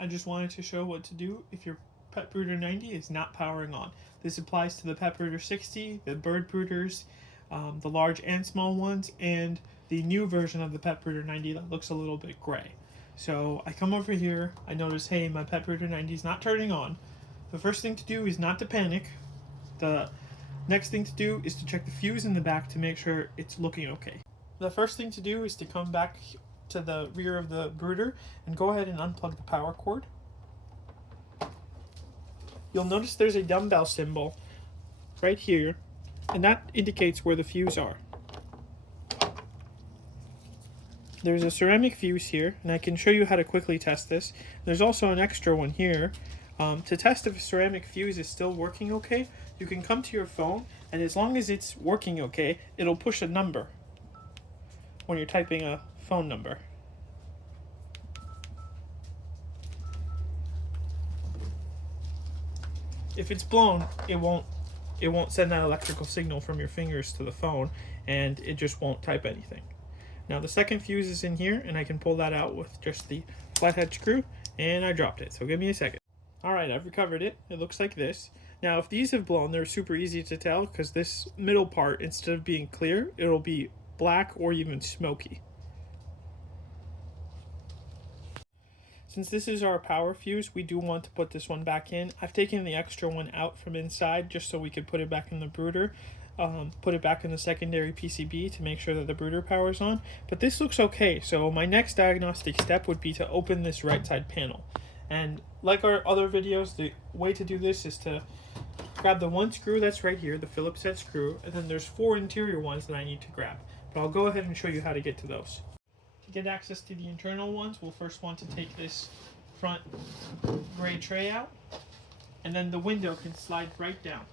I just wanted to show what to do if your Pet Brooder 90 is not powering on. This applies to the Pet Brooder 60, the Bird Brooders, the large and small ones, and the new version of the Pet Brooder 90 that looks a little bit gray. So I come over here, I notice, hey, my Pet Brooder 90 is not turning on. The first thing to do is not to panic. The next thing to do is to check the fuse in the back to make sure it's looking okay. The first thing to do is to come back to the rear of the brooder and go ahead and unplug the power cord. You'll notice there's a dumbbell symbol right here, and that indicates where the fuse are. There's a ceramic fuse here, and I can show you how to quickly test this. There's also an extra one here. To test if a ceramic fuse is still working okay, you can come to your phone, and as long as it's working okay, it'll push a number when you're typing a phone number. If it's blown, it won't send that electrical signal from your fingers to the phone, and it just won't type anything. Now the second fuse is in here, and I can pull that out with just the flathead screw, and I dropped it, so give me a second. Alright, I've recovered it. It looks like this. Now if these have blown, they're super easy to tell because this middle part, instead of being clear, it'll be black or even smoky. Since this is our power fuse, we do want to put this one back in. I've taken the extra one out from inside just so we could put it back in the brooder, put it back in the secondary PCB to make sure that the brooder powers on. But this looks okay, so my next diagnostic step would be to open this right side panel. And like our other videos, the way to do this is to grab the one screw that's right here, the Phillips head screw, and then there's 4 interior ones that I need to grab. But I'll go ahead and show you how to get to those. To get access to the internal ones, we'll first want to take this front gray tray out, and then the window can slide right down.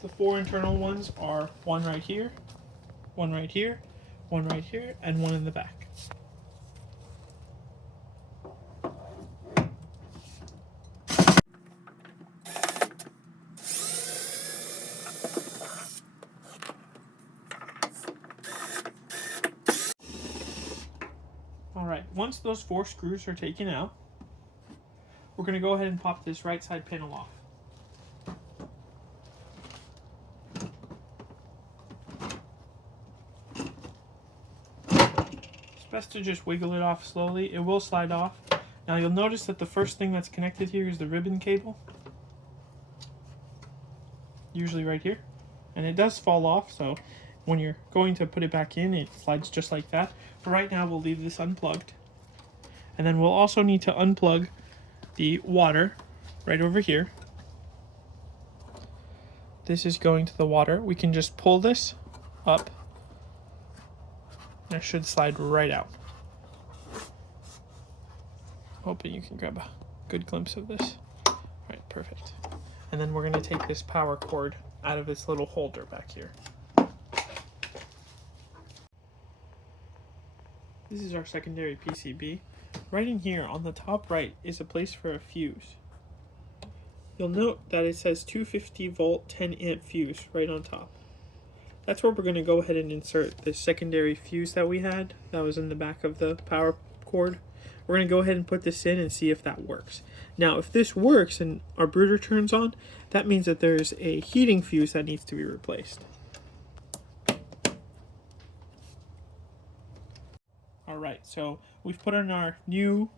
The 4 internal ones are one right here, one right here, one right here, and one in the back. Alright, once those 4 screws are taken out, we're going to go ahead and pop this right side panel off. It's best to just wiggle it off slowly. It will slide off. Now you'll notice that the first thing that's connected here is the ribbon cable. Usually right here. And it does fall off, so when you're going to put it back in, it slides just like that. For right now, we'll leave this unplugged. And then we'll also need to unplug the water right over here. This is going to the water. We can just pull this up. And it should slide right out. Hoping you can grab a good glimpse of this. All right, perfect. And then we're going to take this power cord out of this little holder back here. This is our secondary PCB. Right in here on the top right is a place for a fuse. You'll note that it says 250 volt 10 amp fuse right on top. That's where we're going to go ahead and insert this secondary fuse that we had that was in the back of the power cord. We're going to go ahead and put this in and see if that works. Now if this works and our brooder turns on, that means that there's a heating fuse that needs to be replaced. Alright, so we've put in our new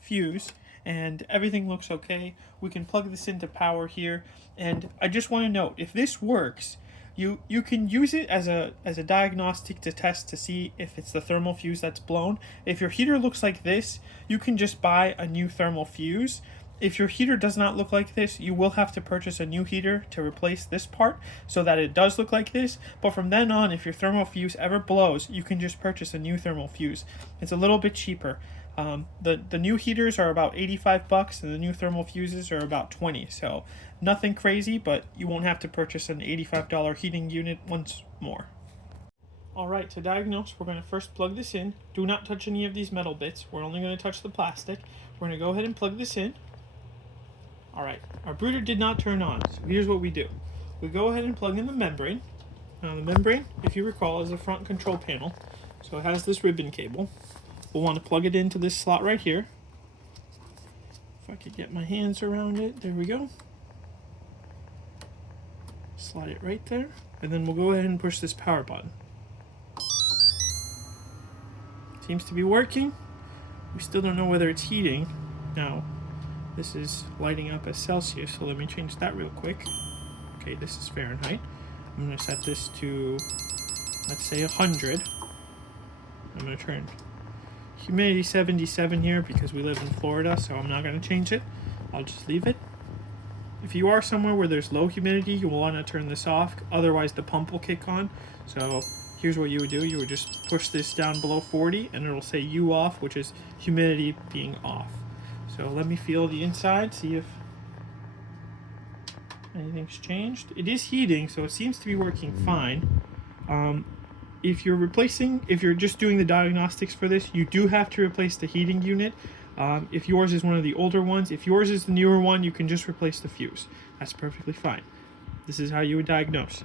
fuse and everything looks okay. We can plug this into power here, and I just want to note, if this works, you can use it as a diagnostic to test to see if it's the thermal fuse that's blown. If your heater looks like this, you can just buy a new thermal fuse. If your heater does not look like this, you will have to purchase a new heater to replace this part so that it does look like this. But from then on, if your thermal fuse ever blows, you can just purchase a new thermal fuse. It's a little bit cheaper. The new heaters are about $85 and the new thermal fuses are about $20. So nothing crazy, but you won't have to purchase an $85 heating unit once more. Alright, to diagnose, we're going to first plug this in. Do not touch any of these metal bits. We're only going to touch the plastic. We're going to go ahead and plug this in. Alright, our brooder did not turn on, so here's what we do. We go ahead and plug in the membrane. Now the membrane, if you recall, is a front control panel, so it has this ribbon cable. We'll want to plug it into this slot right here. If I could get my hands around it, there we go. Slide it right there, and then we'll go ahead and push this power button. Seems to be working. We still don't know whether it's heating. Now, this is lighting up as Celsius, so let me change that real quick. Okay, this is Fahrenheit. I'm going to set this to, let's say, 100. I'm going to turn humidity 77 here because we live in Florida, so I'm not going to change it. I'll just leave it. If you are somewhere where there's low humidity, you will want to turn this off, otherwise the pump will kick on. So here's what you would do. You would just push this down below 40 and it'll say U off, which is humidity being off. So let me feel the inside, see if anything's changed. It is heating, so it seems to be working fine. If you're just doing the diagnostics for this, you do have to replace the heating unit. If yours is one of the older ones, if yours is the newer one, you can just replace the fuse. That's perfectly fine. This is how you would diagnose.